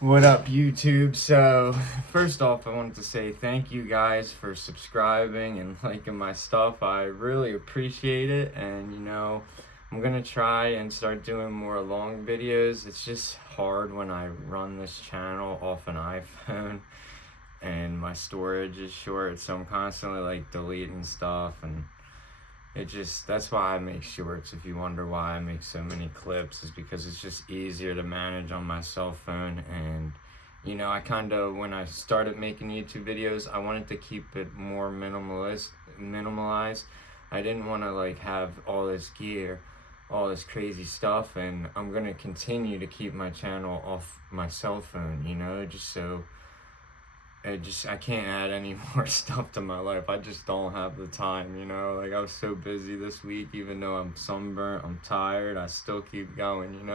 What up, YouTube? So, first off, I wanted to say thank you guys for subscribing and liking my stuff. I really appreciate it, and I'm gonna try and start doing more long videos. It's just hard when I run this channel off an iPhone and my storage is short, so I'm constantly like deleting stuff, and that's why I make shorts. If you wonder why I make so many clips, is because it's just easier to manage on my cell phone. And I kind of, when I started making YouTube videos, I wanted to keep it more minimalized. I didn't want to like have all this gear, all this crazy stuff, and I'm gonna continue to keep my channel off my cell phone, just so I can't add any more stuff to my life. I just don't have the time, Like, I was so busy this week, even though I'm sunburnt, I'm tired, I still keep going.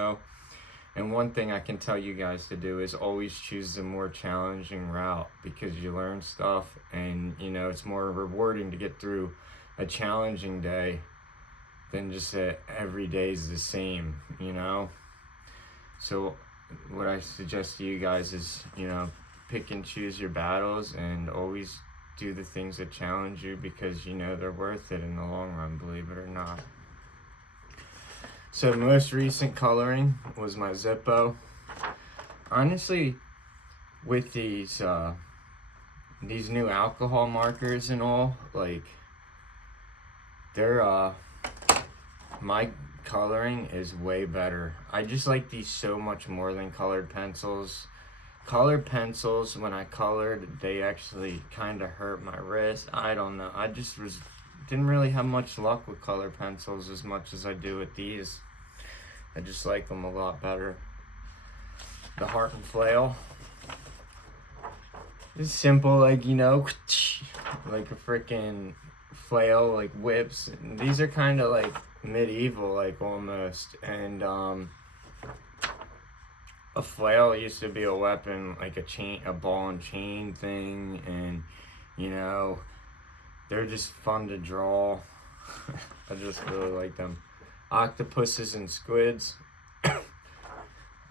And one thing I can tell you guys to do is always choose the more challenging route, because you learn stuff, and it's more rewarding to get through a challenging day than just that every day is the same. So what I suggest to you guys is, pick and choose your battles and always do the things that challenge you, because they're worth it in the long run, believe it or not. So most recent coloring was my Zippo. Honestly, with these new alcohol markers and all, like, they're my coloring is way better. I just like these so much more than colored pencils. Colored pencils, when I colored, they actually kind of hurt my wrist. I don't know. I just didn't really have much luck with colored pencils as much as I do with these. I just like them a lot better. The Heart and Flail. It's simple, like, like a freaking flail, like whips. And these are kind of like medieval, like, almost. And a flail used to be a weapon, like a ball and chain thing, and they're just fun to draw. I just really like them. Octopuses and squids.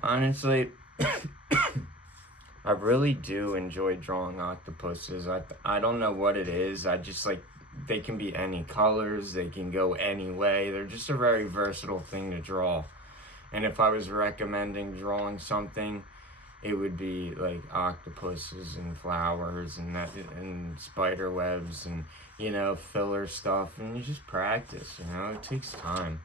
Honestly, I really do enjoy drawing octopuses. I don't know what it is. I just like, they can be any colors, they can go any way. They're just a very versatile thing to draw. And if I was recommending drawing something, it would be like octopuses and flowers and spider webs and filler stuff, and you just practice. It takes time.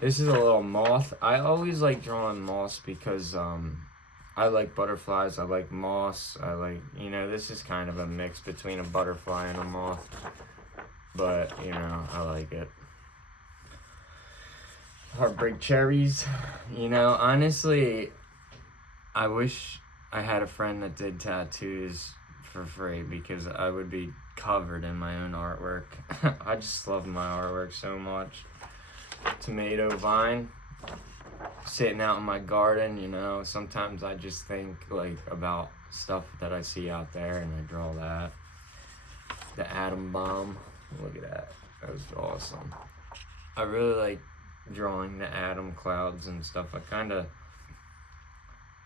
This is a little moth. I always like drawing moths because I like butterflies, I like moths, I like, this is kind of a mix between a butterfly and a moth, but I like it. Heartbreak cherries. Honestly, I wish I had a friend that did tattoos for free, because I would be covered in my own artwork. I just love my artwork so much. Tomato vine, sitting out in my garden. Sometimes I just think like about stuff that I see out there, and I draw that. The atom bomb. Look at that. That was awesome. I really like drawing the atom clouds and stuff. I kind of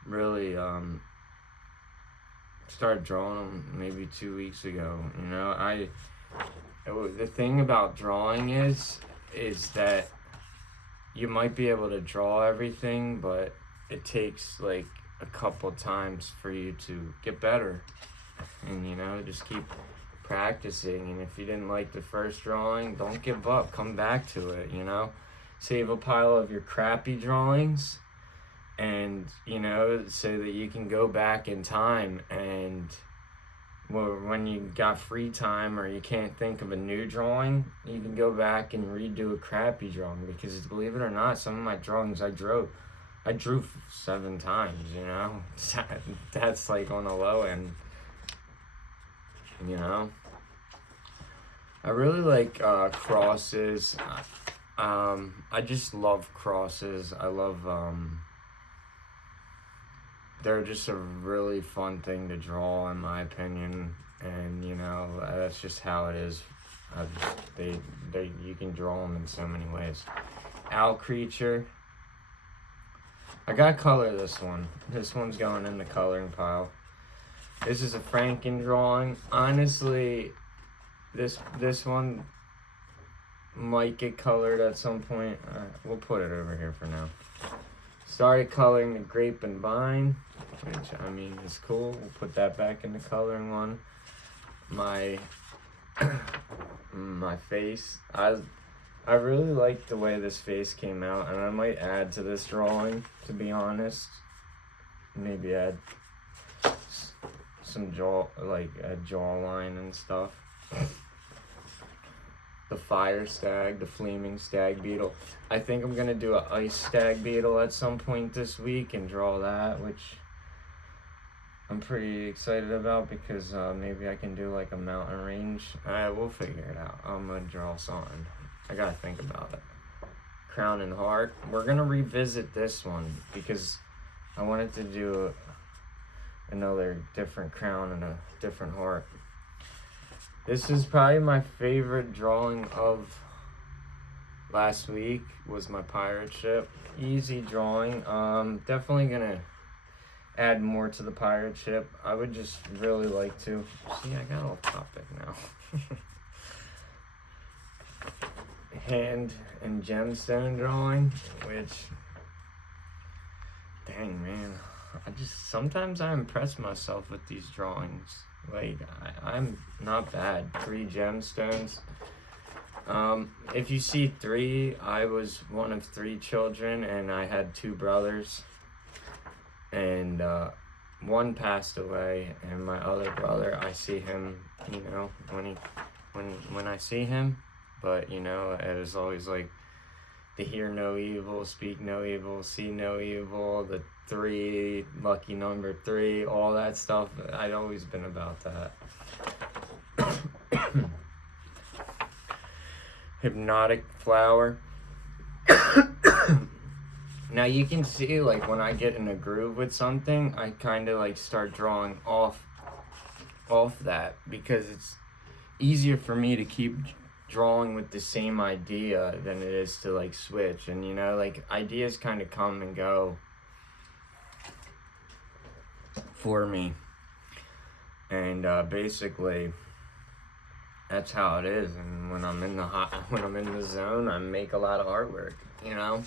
really started drawing them maybe 2 weeks ago. The thing about drawing is that you might be able to draw everything, but it takes like a couple times for you to get better, and just keep practicing. And if you didn't like the first drawing, don't give up, come back to it. Save a pile of your crappy drawings, and so that you can go back in time, and when you got free time or you can't think of a new drawing, you can go back and redo a crappy drawing. Because believe it or not, some of my drawings I drew 7 times. That's like on the low end. I really like crosses. I just love crosses. I love they're just a really fun thing to draw, in my opinion, and that's just how it is. You can draw them in so many ways. Owl creature. I gotta color this one. This one's going in the coloring pile. This is a Franken drawing. Honestly, this one might get colored at some point. We'll put it over here for now. Started coloring the grape and vine, which I mean is cool. We'll put that back in the coloring one. My my face. I really like the way this face came out, and I might add to this drawing, to be honest. Maybe add some like a jawline and stuff. The fire stag, the flaming stag beetle. I think I'm gonna do an ice stag beetle at some point this week and draw that, which I'm pretty excited about because maybe I can do like a mountain range. We'll figure it out. I'm gonna draw something. I gotta think about it. Crown and heart. We're gonna revisit this one because I wanted to do another different crown and a different heart. This is probably my favorite drawing of last week, was my pirate ship. Easy drawing. Definitely gonna add more to the pirate ship. I would just really like to. See, I got off topic now. Hand and gemstone drawing, which, dang man, sometimes I impress myself with these drawings. Like, I'm not bad. 3 gemstones. If you see 3, I was one of 3 children, and I had 2 brothers, and one passed away, and my other brother, I see him, you know, when I see him, but you know, it was always like the hear no evil, speak no evil, see no evil, the 3, lucky number 3, all that stuff. I'd always been about that. Hypnotic flower. Now you can see, like, when I get in a groove with something, I kind of like start drawing off that, because it's easier for me to keep drawing with the same idea than it is to like switch. And you know, like, ideas kind of come and go for me, and basically that's how it is. And when I'm in the zone, I make a lot of artwork, you know.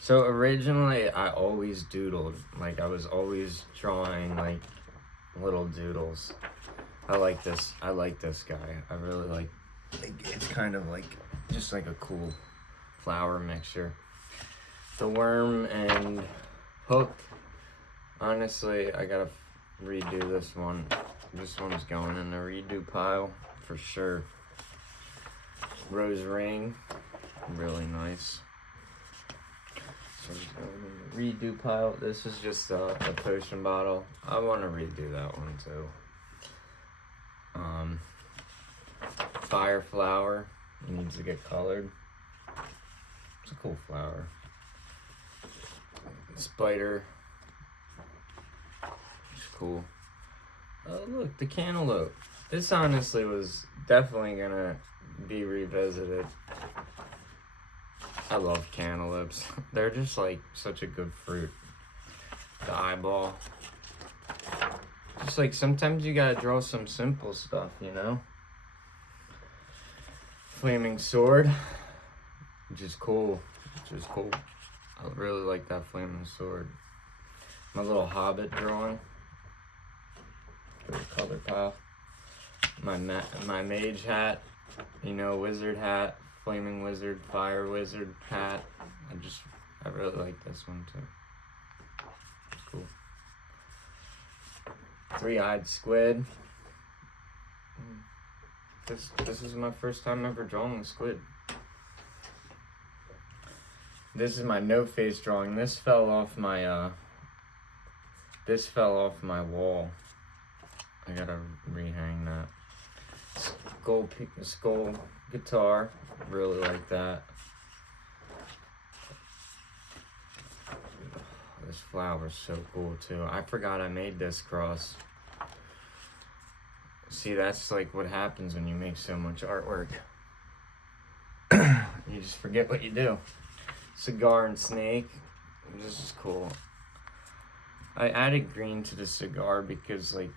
So originally I always doodled. Like, I was always drawing like little doodles. I like this guy. I really like, it's kind of like just like a cool flower mixture. The worm and hook. Honestly, I gotta redo this one. This one's going in the redo pile for sure. Rose ring, really nice. So it's going in the redo pile. This is just a potion bottle. I want to redo that one too. Fire flower, it needs to get colored. It's a cool flower. Spider, it's cool. Oh look, the cantaloupe. This honestly was definitely gonna be revisited. I love cantaloupes. They're just like such a good fruit. The eyeball. Just like, sometimes you gotta draw some simple stuff, you know? Flaming sword, which is cool. I really like that flaming sword. My little hobbit drawing. Go to color pile. My mage hat, you know, wizard hat, flaming wizard, fire wizard hat. I really like this one too. It's cool. 3-eyed squid. This is my first time ever drawing a squid. This is my no-face drawing. This fell off my wall. I gotta rehang that. Skull guitar. Really like that. This flower's so cool too. I forgot I made this cross. See, that's like what happens when you make so much artwork. You just forget what you do. Cigar and snake. this is cool. I added green to the cigar because, like,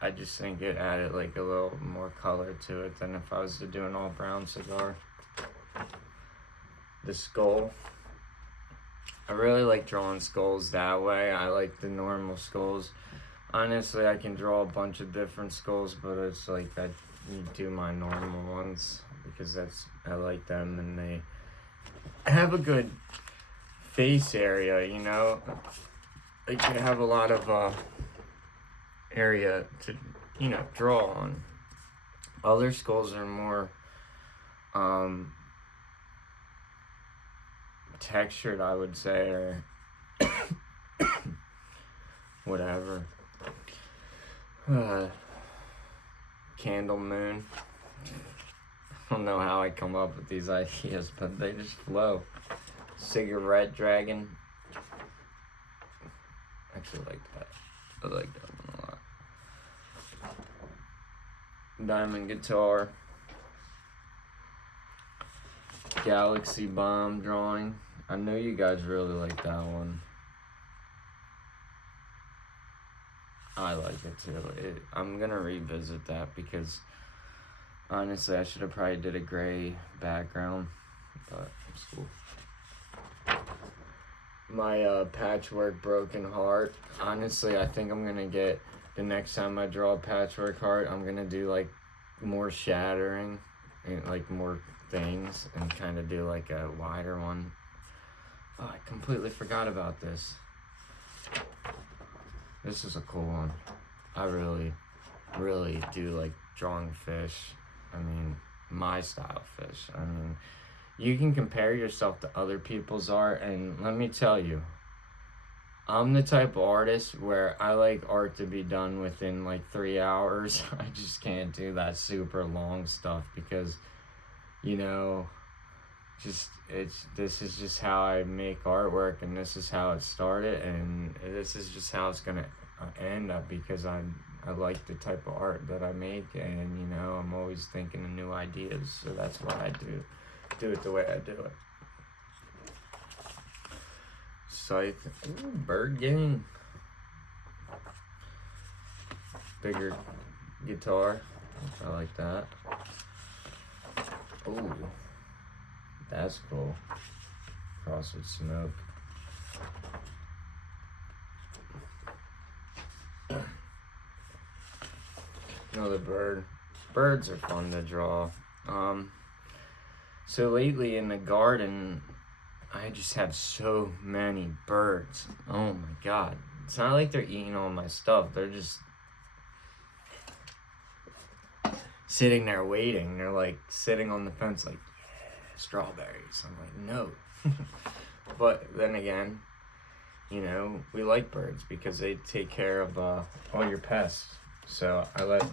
I just think it added, like, a little more color to it than if I was to do an all brown cigar. The skull. I really like drawing skulls that way. I like the normal skulls. Honestly, I can draw a bunch of different skulls, but it's like I do my normal ones because I like them, and they have a good face area, you know? Like, they have a lot of area to, you know, draw on. Other skulls are more textured, I would say, or whatever. Candle moon. I don't know how I come up with these ideas, but they just flow. Cigarette dragon. I actually like that. I like that one a lot. Diamond guitar. Galaxy bomb drawing. I know you guys really like that one. I like it too. I'm gonna revisit that because honestly I should have probably did a gray background, but it's cool. My patchwork broken heart. Honestly, I think I'm gonna get, the next time I draw a patchwork heart, I'm gonna do like more shattering and like more things and kind of do like a wider one. Oh, I completely forgot about this. This is a cool one. I really, really do like drawing fish. I mean, my style fish. I mean, you can compare yourself to other people's art, and let me tell you, I'm the type of artist where I like art to be done within like 3 hours. I just can't do that super long stuff because, you know, this is just how I make artwork, and this is how it started, and this is just how it's gonna end up because I like the type of art that I make, and you know, I'm always thinking of new ideas, so that's why I do it the way I do it. Scythe. Ooh, bird gang. Bigger guitar. I like that. Ooh, that's cool. Cross with smoke. Another bird. Birds are fun to draw. So lately in the garden, I just have so many birds. Oh my god. It's not like they're eating all my stuff. They're just sitting there waiting. They're like sitting on the fence like, yeah, strawberries. I'm like, no. But then again, you know, we like birds because they take care of all your pests. So I let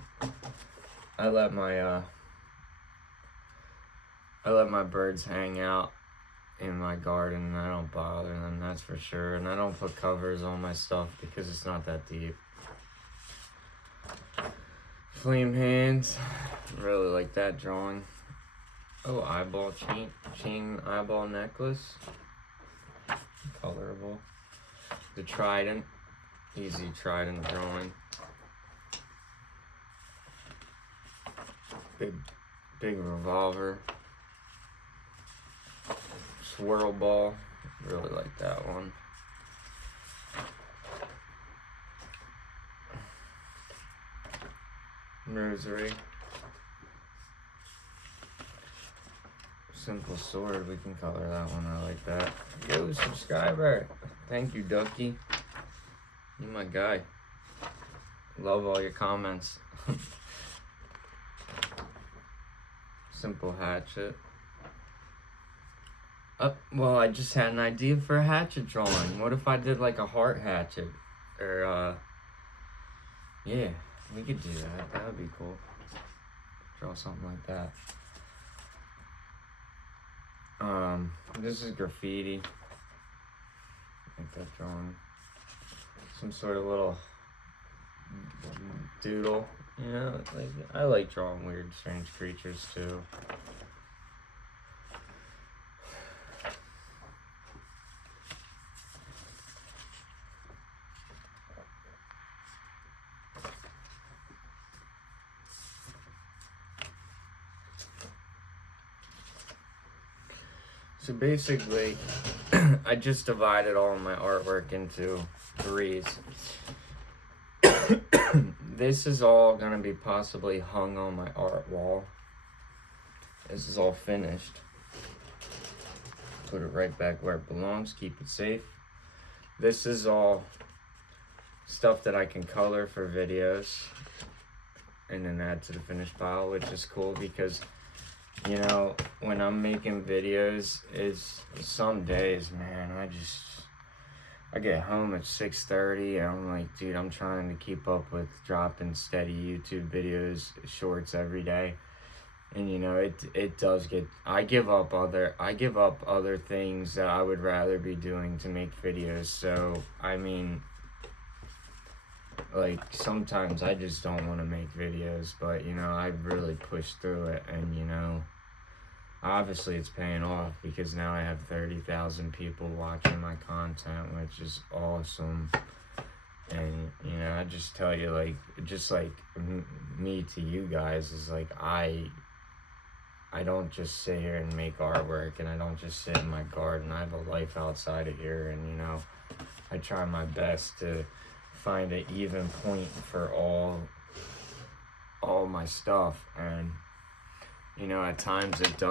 my birds hang out in my garden, and I don't bother them, that's for sure. And I don't put covers on my stuff because it's not that deep. Flame hands, really like that drawing. Oh, eyeball chain eyeball necklace, colorable. The trident, easy trident drawing. Big revolver. Swirl ball, really like that one. Rosary. Simple sword, we can color that one, I like that. Yo, subscriber. Thank you, Ducky. You my guy. Love all your comments. Simple hatchet. Well, I just had an idea for a hatchet drawing. What if I did like a heart hatchet? Or, yeah, we could do that. That would be cool. Draw something like that. This is graffiti. Like that drawing. Some sort of little doodle. You know, like, I like drawing weird, strange creatures too. So basically, I just divided all of my artwork into threes. This is all going to be possibly hung on my art wall. This is all finished. Put it right back where it belongs, keep it safe. This is all stuff that I can color for videos and then add to the finished pile, which is cool because, you know, when I'm making videos, it's some days, man, I get home at 6:30 and I'm like, dude, I'm trying to keep up with dropping steady YouTube videos, shorts every day. And you know, it does get, I give up other things that I would rather be doing to make videos. So, I mean, like, sometimes I just don't want to make videos, but you know, I really pushed through it, and you know, obviously it's paying off because now I have 30,000 people watching my content, which is awesome. And you know, I just tell you, like, just like me to you guys is like, I don't just sit here and make artwork, and I don't just sit in my garden. I have a life outside of here, and you know, I try my best to find an even point for all my stuff. And you know, at times it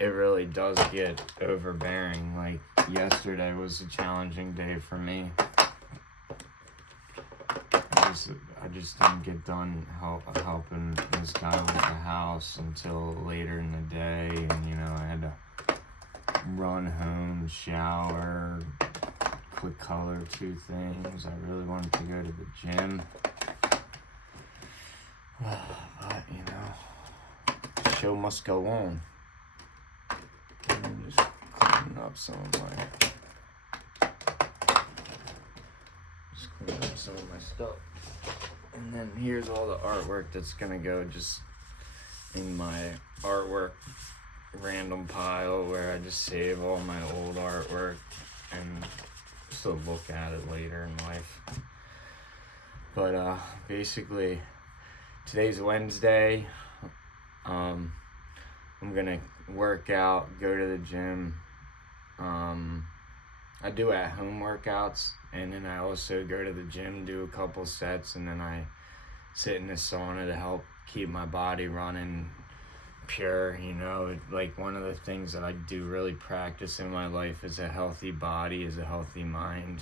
really does get overbearing. Like yesterday was a challenging day for me. I just didn't get done helping this guy with the house until later in the day, and you know, I had to run home, shower, quick color 2 things. I really wanted to go to the gym, but you know, the show must go on. I'm just cleaning up some of my stuff. And then here's all the artwork that's gonna go just in my artwork random pile where I just save all my old artwork and still look at it later in life. But basically, today's Wednesday. I'm gonna work out, go to the gym. I do at-home workouts, and then I also go to the gym, do a couple sets, and then I sit in the sauna to help keep my body running pure. You know, like, one of the things that I do really practice in my life is a healthy body, is a healthy mind.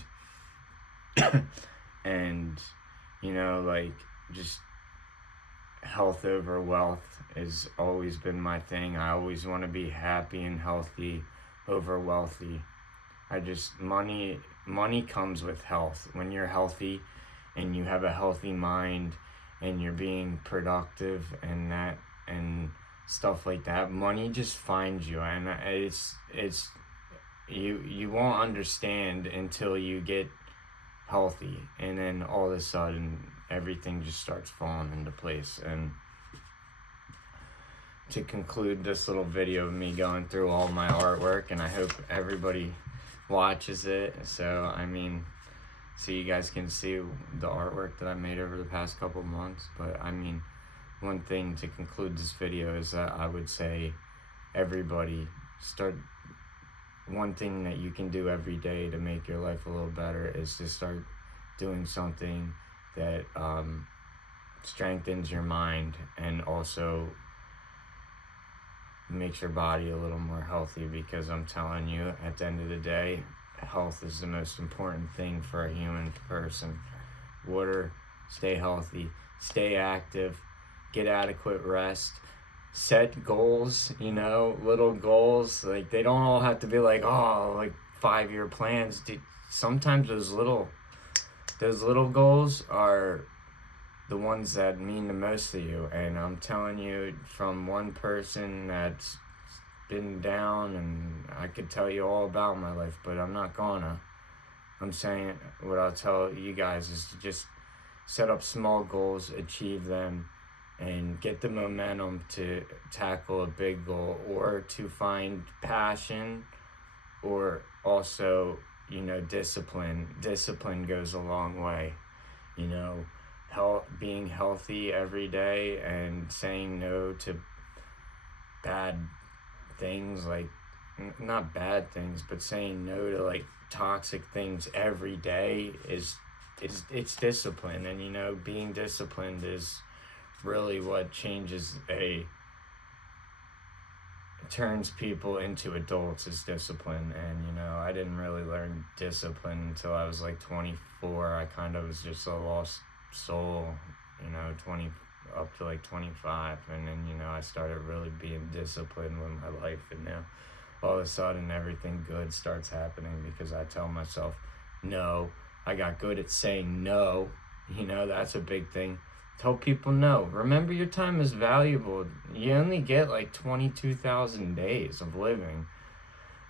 And, you know, like, just health over wealth has always been my thing. I always want to be happy and healthy over wealthy. Money comes with health. When you're healthy and you have a healthy mind and you're being productive and stuff like that, money just finds you. And you won't understand until you get healthy, and then all of a sudden everything just starts falling into place. And to conclude this little video of me going through all my artwork, and I hope everybody watches it, so you guys can see the artwork that I made over the past couple months. But I mean, one thing to conclude this video is that I would say everybody one thing that you can do every day to make your life a little better is to start doing something that strengthens your mind and also makes your body a little more healthy, because I'm telling you, at the end of the day, health is the most important thing for a human person. Stay healthy, stay active, get adequate rest, set goals, you know, little goals. Like, they don't all have to be like 5-year plans. Sometimes those little goals are the ones that mean the most to you. And I'm telling you, from one person that's been down, and I could tell you all about my life, but I'm not gonna. I'm saying, what I'll tell you guys is to just set up small goals, achieve them, and get the momentum to tackle a big goal, or to find passion, or also, you know, discipline. Discipline goes a long way, you know. Being healthy every day and saying no to bad things like not bad things, but saying no to like toxic things every day is it's discipline. And you know, being disciplined is really what turns people into adults, is discipline. And you know, I didn't really learn discipline until I was like 24. I kind of was just a lost soul, you know, 20 up to like 25. And then you know, I started really being disciplined with my life. And now all of a sudden everything good starts happening because I tell myself no. I got good at saying no. You know, that's a big thing. Tell people no. Remember, your time is valuable. You only get like 22,000 days of living.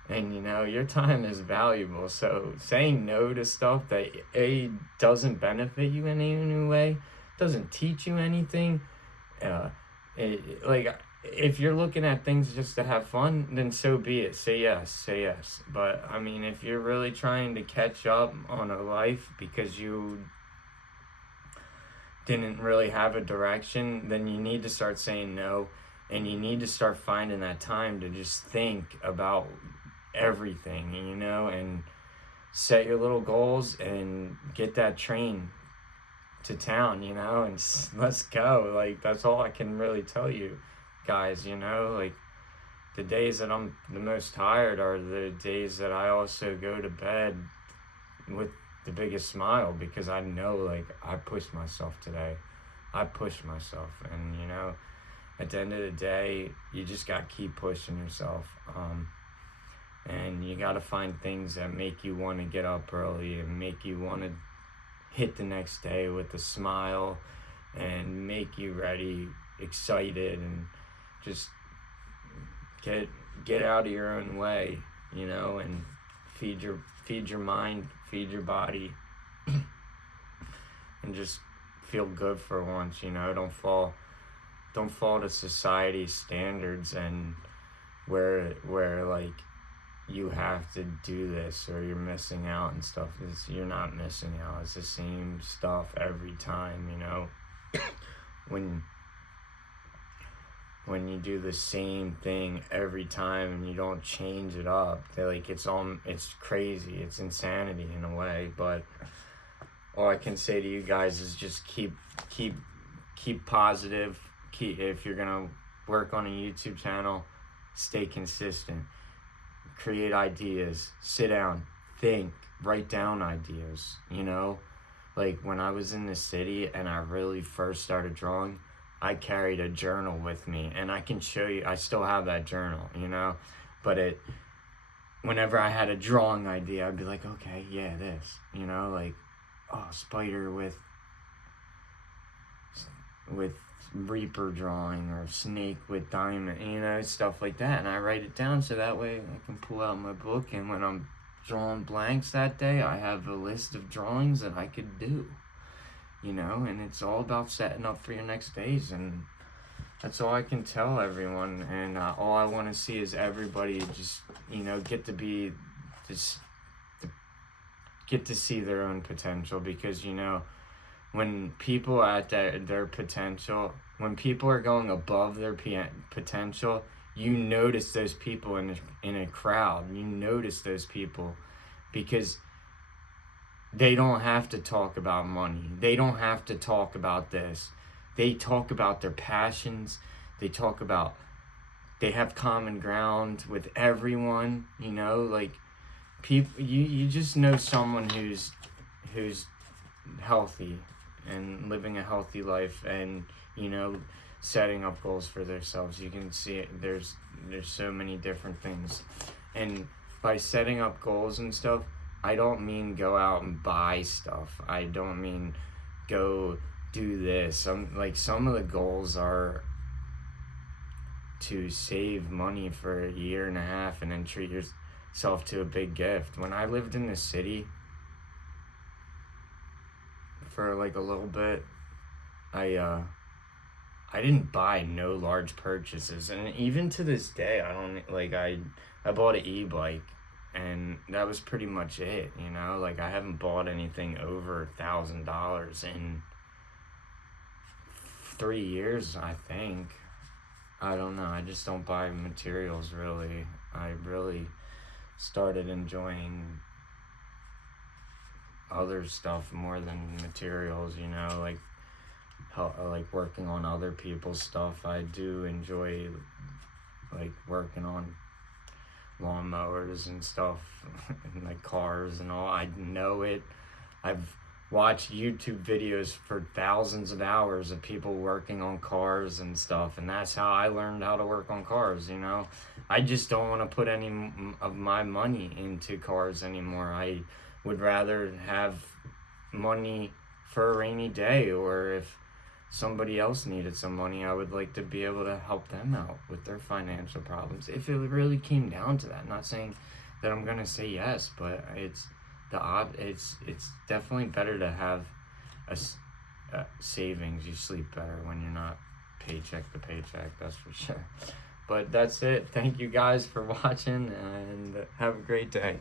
And you know, your time is valuable. So saying no to stuff that doesn't benefit you in any way, doesn't teach you anything, like, if you're looking at things just to have fun, then so be it. Say yes. But I mean, if you're really trying to catch up on a life because you didn't really have a direction, then you need to start saying no. And you need to start finding that time to just think about everything, you know, and set your little goals and get that train to town, you know, and let's go. Like, that's all I can really tell you guys, you know. Like, the days that I'm the most tired are the days that I also go to bed with the biggest smile, because I know, like, I pushed myself today. I pushed myself. And you know, at the end of the day, you just got to keep pushing yourself. And you got to find things that make you want to get up early and make you want to hit the next day with a smile and make you ready, excited, and just get out of your own way, you know, and feed your mind, feed your body, and just feel good for once, you know. Don't fall to society's standards and where like you have to do this or you're missing out and stuff. You're not missing out. It's the same stuff every time, you know. when you do the same thing every time and you don't change it up, it's crazy. It's insanity in a way. But all I can say to you guys is just keep positive. If you're gonna work on a YouTube channel, stay consistent. Create ideas, sit down, think, write down ideas, you know. Like, when I was in the city and I really first started drawing, I carried a journal with me, and I can show you, I still have that journal, you know. But whenever I had a drawing idea, I'd be like, okay, yeah, this, you know, like, oh, spider with Reaper drawing, or snake with diamond, you know, stuff like that. And I write it down so that way I can pull out my book, and when I'm drawing blanks that day, I have a list of drawings that I could do, you know. And it's all about setting up for your next days, and that's all I can tell everyone. And all I want to see is everybody just, you know, get to see their own potential. Because, you know, when people are at their potential, when people are going above their potential, you notice those people in a crowd. You notice those people because they don't have to talk about money. They don't have to talk about this. They talk about their passions. They have common ground with everyone, you know. Like, people, you just know someone who's healthy and living a healthy life, and, you know, setting up goals for themselves. You can see it. There's so many different things. And by setting up goals and stuff, I don't mean go out and buy stuff. I don't mean go do this. Some of the goals are to save money for a year and a half and then treat yourself to a big gift. When I lived in the city for like a little bit, I didn't buy no large purchases, and even to this day, I bought an e-bike, and that was pretty much it, you know. Like, I haven't bought anything over $1,000 in 3 years, I think. I don't know. I just don't buy materials really. I really started enjoying other stuff more than materials, you know, like like working on other people's stuff. I do enjoy like working on lawnmowers and stuff and like cars and all. I know it. I've watched YouTube videos for thousands of hours of people working on cars and stuff, and that's how I learned how to work on cars, you know. I just don't want to put any of my money into cars anymore. I would rather have money for a rainy day, or if somebody else needed some money, I would like to be able to help them out with their financial problems. If it really came down to that, I'm not saying that I'm gonna say yes, but it's definitely better to have a savings. You sleep better when you're not paycheck to paycheck, that's for sure. But that's it. Thank you guys for watching, and have a great day.